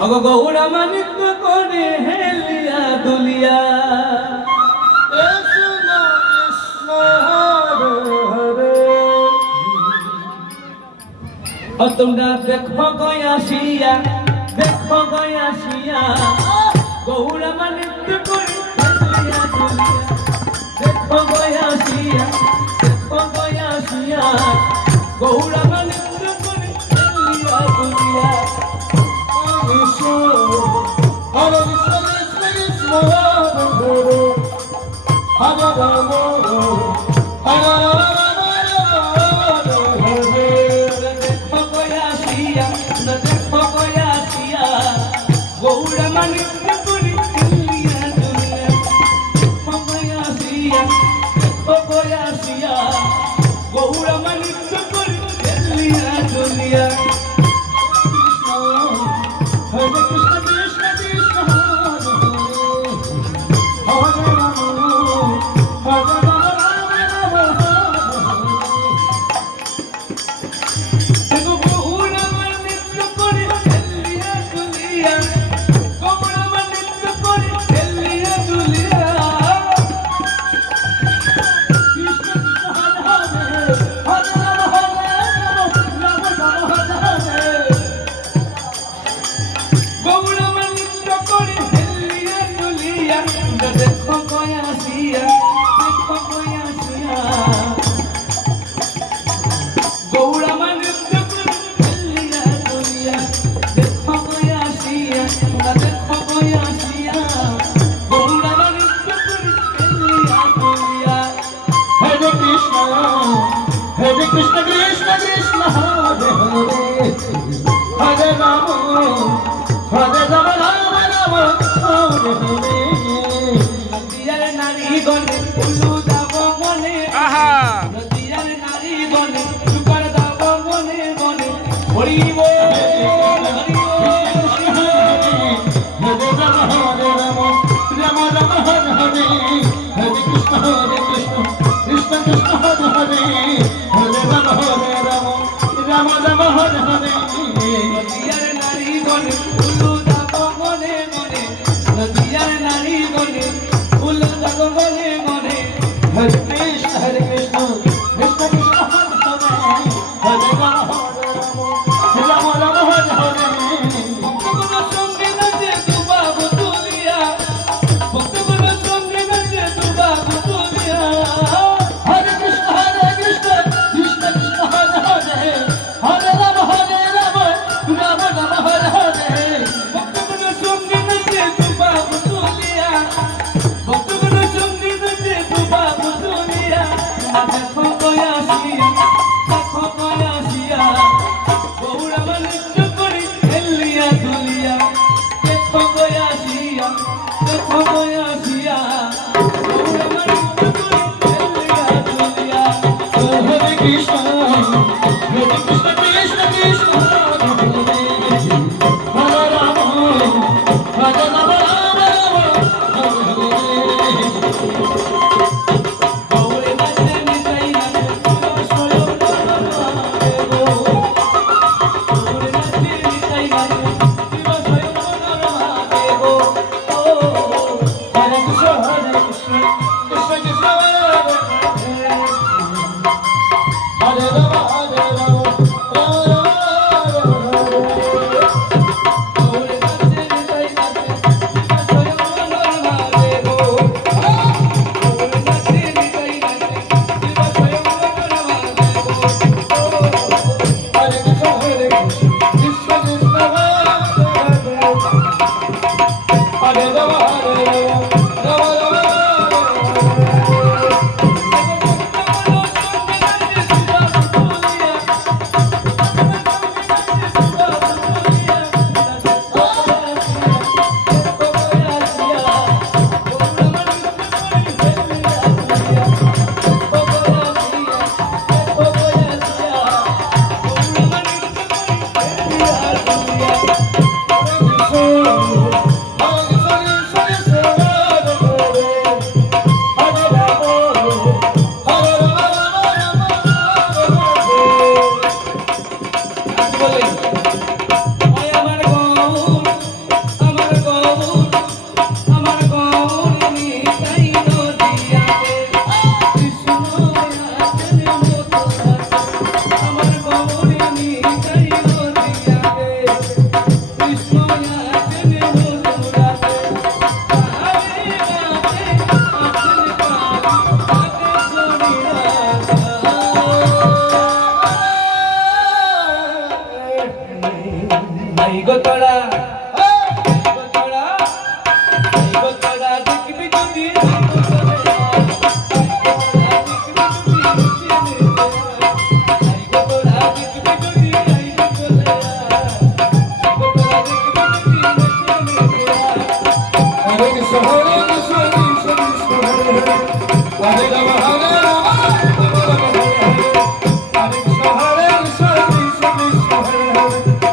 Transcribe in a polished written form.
অগ গৌড়া মানিক করে হেলিয়া দুলিয়া কৃষ্ণ কৃষ্ণ হরে হরে তোমরা দেখো গয়াসিয়া গৌড়া মানিক করে হেলিয়া দুলিয়া দেখো গয়াসিয়া গৌড়া মানিক করে হেলিয়া দুলিয়া কৃষ্ণ হরে কৃষ্ণ কৃষ্ণ কৃষ্ণ হরে হরে রাম হরে রাম হরে দেখো গয়াসিয়া গৌড়া মানিক করে হেলিয়া দুলিয়া দেখো গয়াসিয়া গৌড়া মানিক করে হেলিয়া দুলিয়া হরে কৃষ্ণ কৃষ্ণ কৃষ্ণ হরে রাম হরে রাম দেখো গৌড়া মানিক করে হেলিয়া দুলিয়া গৌড়া মানিক করে হেলিয়া দুলিয়া কৃষ্ণ কৃষ্ণ হরে হরে হরে রাম রাম রাম হরে হরে গৌড়া মানিক করে হেলিয়া দুলিয়া দেখো গয়াসিয়া গৌড়া মানিক করে হেলিয়া দুলিয়া দেখো গয়াসিয়া গৌড়া মানিক করে হেলিয়া দুলিয়া হরে কৃষ্ণ কৃষ্ণ কৃষ্ণ হরে হরে হরে রাম রাম রাম হরে হরে নদিয়ার নারী গনে ফুলু দাব মনে নদিয়ার নারী গনে সুপার দাব মনে মনে হরিব হরে রাম রাম রাম হরে হরে হরে কৃষ্ণ কৃষ্ণ কৃষ্ণ হরে হরে হরে রাম রাম রাম হরে হরে নদিয়ার নারী গনে ফুলু দাব মনে মনে নদিয়ার নারী গনে ফুলু দাব মনে মনে হরে কৃষ্ণ কৃষ্ণ কৃষ্ণ হরে হরে হরে রাম রাম হরে হরে ভক্তগণ সঙ্গে নাচে দুবাবু তুলিয়া ভক্তগণ সঙ্গে নাচে দুবাবু তুলিয়া হরে কৃষ্ণ কৃষ্ণ কৃষ্ণ হরে হরে হরে রাম রাম রাম হরে হরে ভক্তগণ সঙ্গে নাচে দুবাবু তুলিয়া ভক্তগণ সঙ্গে নাচে দুবাবু তুলিয়া দেখো গয়াসিয়া গৌড়া মানিক করে হেলিয়া দুলিয়া দেখো গয়াসিয়া গৌড়া মানিক করে হেলিয়া দুলিয়া হরে কৃষ্ণ কৃষ্ণ কৃষ্ণ হরে রাম রাম হরে গৌরে নাচে নিতাই নাচে স্বয়ং নরনাথে গো গৌরে নাচে নিতাই নাচে স্বয়ং নরনাথে গো হরে কৃষ্ণ কৃষ্ণ কৃষ্ণ হরে রাম রাম গৌরে নাচে নিতাই নাচে স্বয়ং নরনাথে গো গৌরে নাচে নিতাই নাচে স্বয়ং নরনাথে গো হরে কৃষ্ণ কৃষ্ণ কৃষ্ণ হরে রাম আই গো তোরা তোরা দেখবি যদি Hare Krishna, Hare Krishna, Krishna Krishna, Hare Hare.